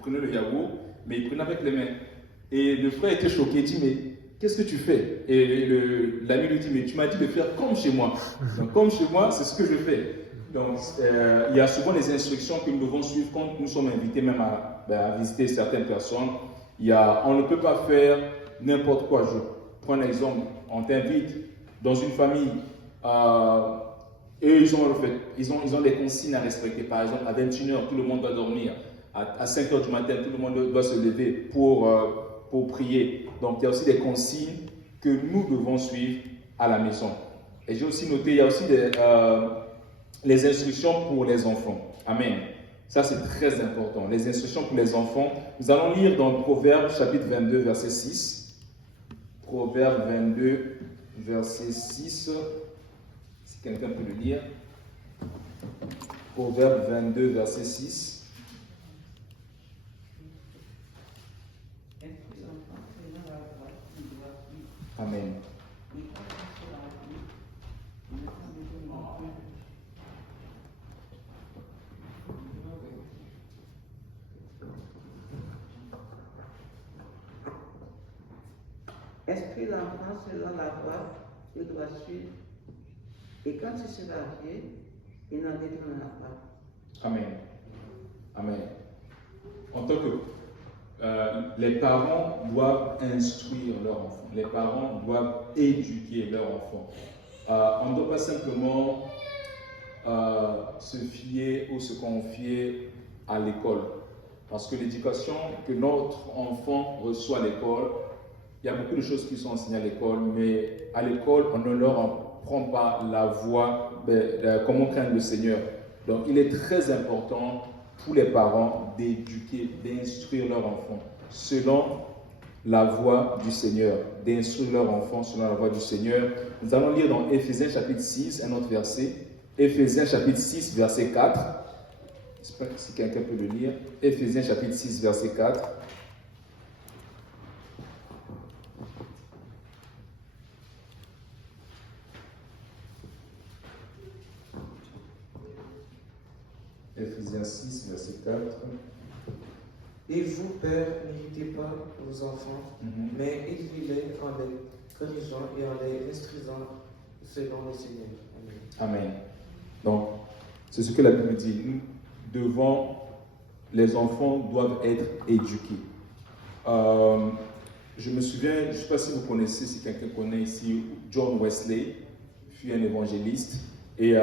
prenait le yaourt, mais il prenait avec les mains. Et le frère était choqué, il dit, mais qu'est-ce que tu fais? Et l'ami lui dit, mais tu m'as dit de faire comme chez moi. Donc, comme chez moi, c'est ce que je fais. Donc, il y a souvent des instructions que nous devons suivre quand nous sommes invités même à visiter certaines personnes. On ne peut pas faire n'importe quoi. Je prends un exemple, on t'invite dans une famille, eux, ils ont des consignes à respecter. Par exemple, à 21h, tout le monde doit dormir. À 5h du matin, tout le monde doit se lever pour prier. Donc, il y a aussi des consignes que nous devons suivre à la maison. Et j'ai aussi noté, il y a aussi les instructions pour les enfants. Amen. Ça, c'est très important. Les instructions pour les enfants. Nous allons lire dans Proverbe, chapitre 22, verset 6. Proverbe 22, verset 6. Si quelqu'un peut le lire. Proverbe 22, verset 6. Amen. Instruis l'enfant selon la voie qu'il doit suivre, et quand il sera vieux, il n'en détournera pas. Amen. Amen. En tant que les parents doivent instruire leurs enfants, les parents doivent éduquer leurs enfants. On ne doit pas simplement se fier ou se confier à l'école. Parce que l'éducation que notre enfant reçoit à l'école, il y a beaucoup de choses qui sont enseignées à l'école, mais à l'école, on ne leur apprend pas la voie, comment craindre le Seigneur. Donc, il est très important pour les parents d'éduquer, d'instruire leurs enfants selon la voie du Seigneur, d'instruire leurs enfants selon la voie du Seigneur. Nous allons lire dans Éphésiens chapitre 6, un autre verset. Éphésiens chapitre 6, verset 4. J'espère que si quelqu'un peut le lire. Éphésiens chapitre 6, verset 4. Éphésiens 6, verset 4. Et vous, pères, n'imitez pas vos enfants, mais élevez-les en les corrigeant et en les instruisant selon le Seigneur. Amen. Amen. Donc, c'est ce que la Bible dit. Nous devons, les enfants doivent être éduqués. Je me souviens, je ne sais pas si vous connaissez, si quelqu'un connaît ici, John Wesley, fut un évangéliste. Et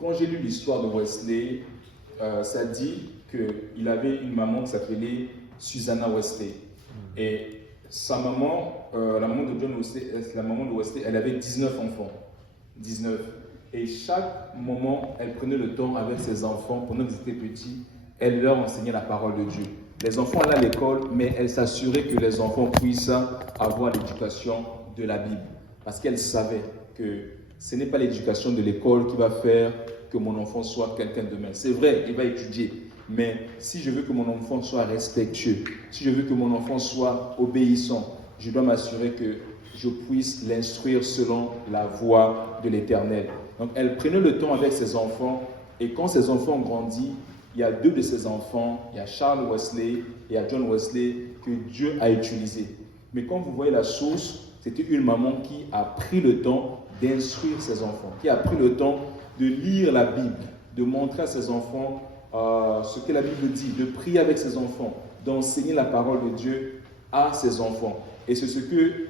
quand j'ai lu l'histoire de Wesley, ça dit qu'il avait une maman qui s'appelait Susanna Wesley. Et sa maman, la maman de John Wesley, la maman de Wesley, elle avait 19 enfants. 19. Et chaque moment, elle prenait le temps avec ses enfants, pendant qu'ils étaient petits, elle leur enseignait la parole de Dieu. Les enfants allaient à l'école, mais elle s'assurait que les enfants puissent avoir l'éducation de la Bible. Parce qu'elle savait que ce n'est pas l'éducation de l'école qui va faire que mon enfant soit quelqu'un de demain. C'est vrai, il va étudier. Mais si je veux que mon enfant soit respectueux, si je veux que mon enfant soit obéissant, je dois m'assurer que je puisse l'instruire selon la voie de l'Éternel. Donc, elle prenait le temps avec ses enfants, et quand ses enfants ont grandi, il y a deux de ses enfants, il y a Charles Wesley et il y a John Wesley, que Dieu a utilisé. Mais quand vous voyez la source, c'était une maman qui a pris le temps d'instruire ses enfants, qui a pris le temps de lire la Bible, de montrer à ses enfants ce que la Bible dit, de prier avec ses enfants, d'enseigner la parole de Dieu à ses enfants. Et c'est ce que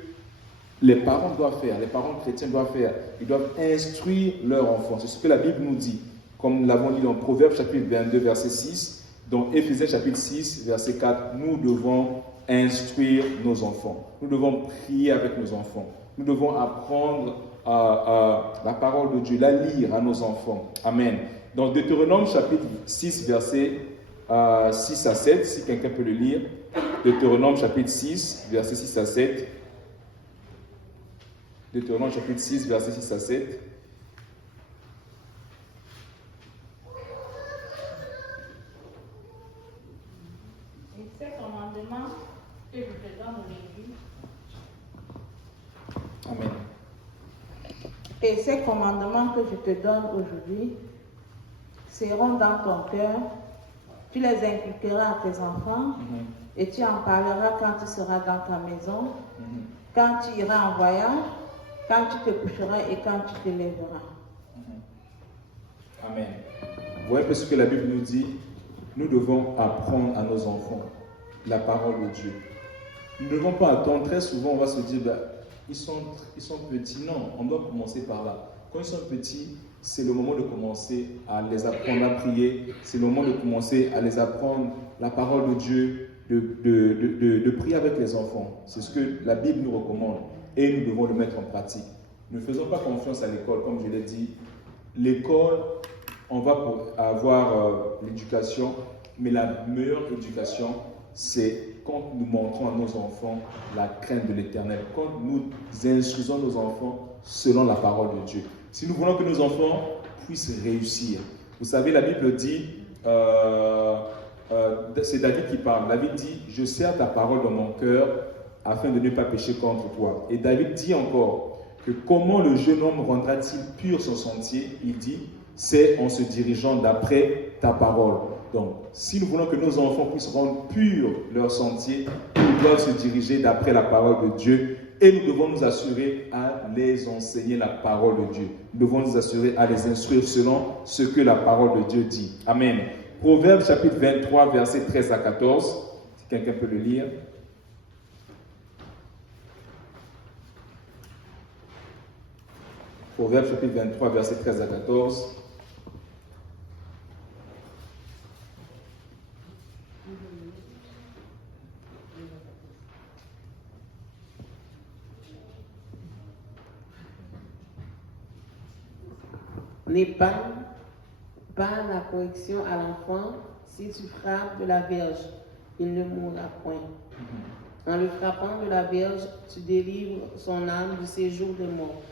les parents doivent faire, les parents chrétiens doivent faire. Ils doivent instruire leurs enfants. C'est ce que la Bible nous dit. Comme nous l'avons dit dans Proverbe chapitre 22, verset 6, dans Éphésiens chapitre 6, verset 4, nous devons instruire nos enfants. Nous devons prier avec nos enfants. Nous devons apprendre la parole de Dieu, la lire à nos enfants. Amen. Dans Deutéronome chapitre 6, verset 6 à 7, si quelqu'un peut le lire. Deutéronome chapitre 6, verset 6 à 7. Deutéronome chapitre 6, verset 6 à 7. Et ces commandements que je te donne aujourd'hui. Amen. Et ces commandements que je te donne aujourd'hui seront dans ton cœur, Tu les inculqueras à tes enfants et tu en parleras quand tu seras dans ta maison, quand tu iras en voyage, quand tu te coucheras et quand tu te lèveras. Amen. Vous voyez un peu ce que la Bible nous dit? Nous devons apprendre à nos enfants la parole de Dieu. Nous ne devons pas attendre. Très souvent, on va se dire, ils sont petits. Non, on doit commencer par là. Quand ils sont petits, c'est le moment de commencer à les apprendre à prier. C'est le moment de commencer à les apprendre la parole de Dieu, de prier avec les enfants. C'est ce que la Bible nous recommande et nous devons le mettre en pratique. Ne faisons pas confiance à l'école, comme je l'ai dit. L'école, on va avoir l'éducation, mais la meilleure éducation, c'est quand nous montrons à nos enfants la crainte de l'Éternel, quand nous instruisons nos enfants selon la parole de Dieu. Si nous voulons que nos enfants puissent réussir, vous savez, la Bible dit, c'est David qui parle, David dit, je serre ta parole dans mon cœur afin de ne pas pécher contre toi. Et David dit encore que comment le jeune homme rendra-t-il pur son sentier? Il dit, c'est en se dirigeant d'après ta parole. Donc, si nous voulons que nos enfants puissent rendre pur leur sentier, ils doivent se diriger d'après la parole de Dieu et nous devons nous assurer à les enseigner la parole de Dieu. Nous devons nous assurer à les instruire selon ce que la parole de Dieu dit. Amen. Proverbe chapitre 23, versets 13 à 14. Si quelqu'un peut le lire. Proverbe chapitre 23, versets 13 à 14. N'épargne pas la correction à l'enfant. Si tu frappes de la verge, il ne mourra point. En le frappant de la verge, tu délivres son âme du séjour de mort.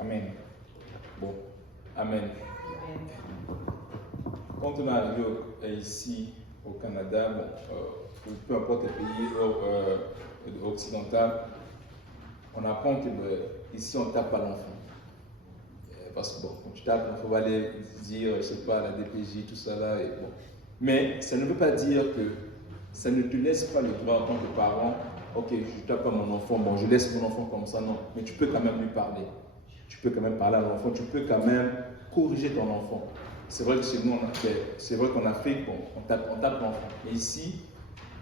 Amen. Bon, Amen. Quand on est arrivé ici au Canada, peu importe les pays occidentaux, on apprend que ici on tape à l'enfant. Parce que bon, quand tu tapes, il faut aller dire, je sais pas, la DPJ, tout ça là. Et bon. Mais ça ne veut pas dire que ça ne te laisse pas le droit en tant que parent, ok, je tape à mon enfant, bon, je laisse mon enfant comme ça, non. Mais tu peux quand même lui parler. Tu peux quand même parler à l'enfant, tu peux quand même corriger ton enfant. C'est vrai que chez nous, c'est vrai qu'en Afrique, bon, on tape l'enfant. Mais ici,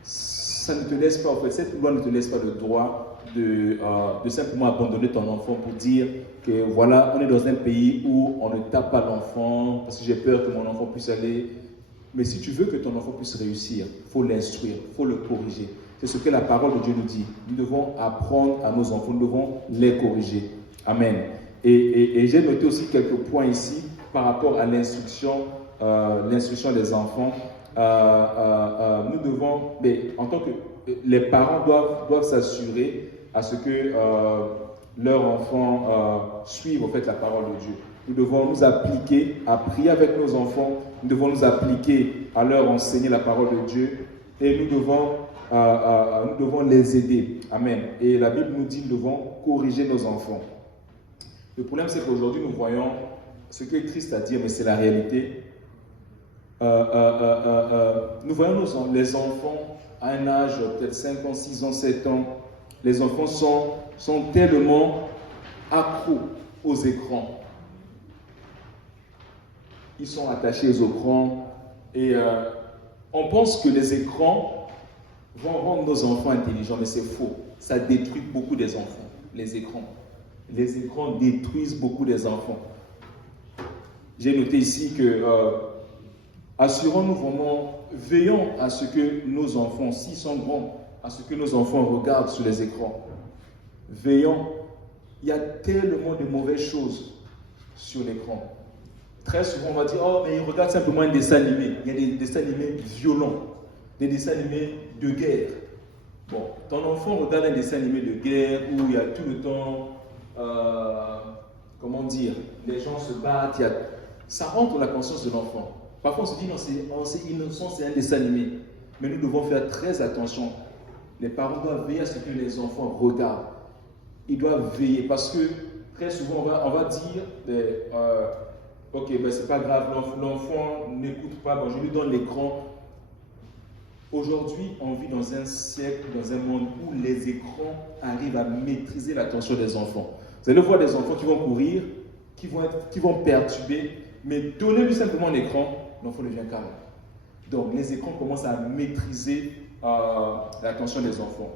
ça ne te laisse pas, en fait, cette loi ne te laisse pas le droit de simplement abandonner ton enfant pour dire que voilà, on est dans un pays où on ne tape pas l'enfant parce que j'ai peur que mon enfant puisse aller. Mais si tu veux que ton enfant puisse réussir, il faut l'instruire, il faut le corriger. C'est ce que la parole de Dieu nous dit. Nous devons apprendre à nos enfants, nous devons les corriger. Amen. Et j'ai noté aussi quelques points ici par rapport à l'instruction des enfants. Nous devons, mais en tant que les parents doivent s'assurer à ce que leurs enfants suivent en fait la parole de Dieu. Nous devons nous appliquer à prier avec nos enfants, nous devons nous appliquer à leur enseigner la parole de Dieu et nous devons les aider. Amen. Et la Bible nous dit que nous devons corriger nos enfants. Le problème c'est qu'aujourd'hui nous voyons ce qui est triste à dire, mais c'est la réalité. Nous voyons les enfants à un âge peut-être 5 ans, 6 ans, 7 ans. Les enfants sont tellement accros aux écrans. Ils sont attachés aux écrans et on pense que les écrans vont rendre nos enfants intelligents, mais c'est faux. Ça détruit beaucoup des enfants, les écrans. Les écrans détruisent beaucoup des enfants. J'ai noté ici que assurons-nous vraiment, veillons à ce que nos enfants, s'ils sont grands, à ce que nos enfants regardent sur les écrans. Veillons. Il y a tellement de mauvaises choses sur l'écran. Très souvent, on va dire, oh, mais ils regardent simplement un dessin animé. Il y a des dessins animés violents, des dessins animés de guerre. Bon, ton enfant regarde un dessin animé de guerre où il y a tout le temps, comment dire, les gens se battent. Ça rentre dans la conscience de l'enfant. Parfois, on se dit, non, c'est innocent, c'est un dessin animé. Mais nous devons faire très attention. Les parents doivent veiller à ce que les enfants regardent. Ils doivent veiller parce que très souvent, on va dire, Ok, ben c'est pas grave, l'enfant n'écoute pas, bon, je lui donne l'écran. Aujourd'hui, on vit dans un siècle, dans un monde où les écrans arrivent à maîtriser l'attention des enfants. Vous allez voir des enfants qui vont courir, qui vont perturber, mais donnez-lui simplement l'écran, l'enfant devient calme. Donc les écrans commencent à maîtriser l'attention des enfants.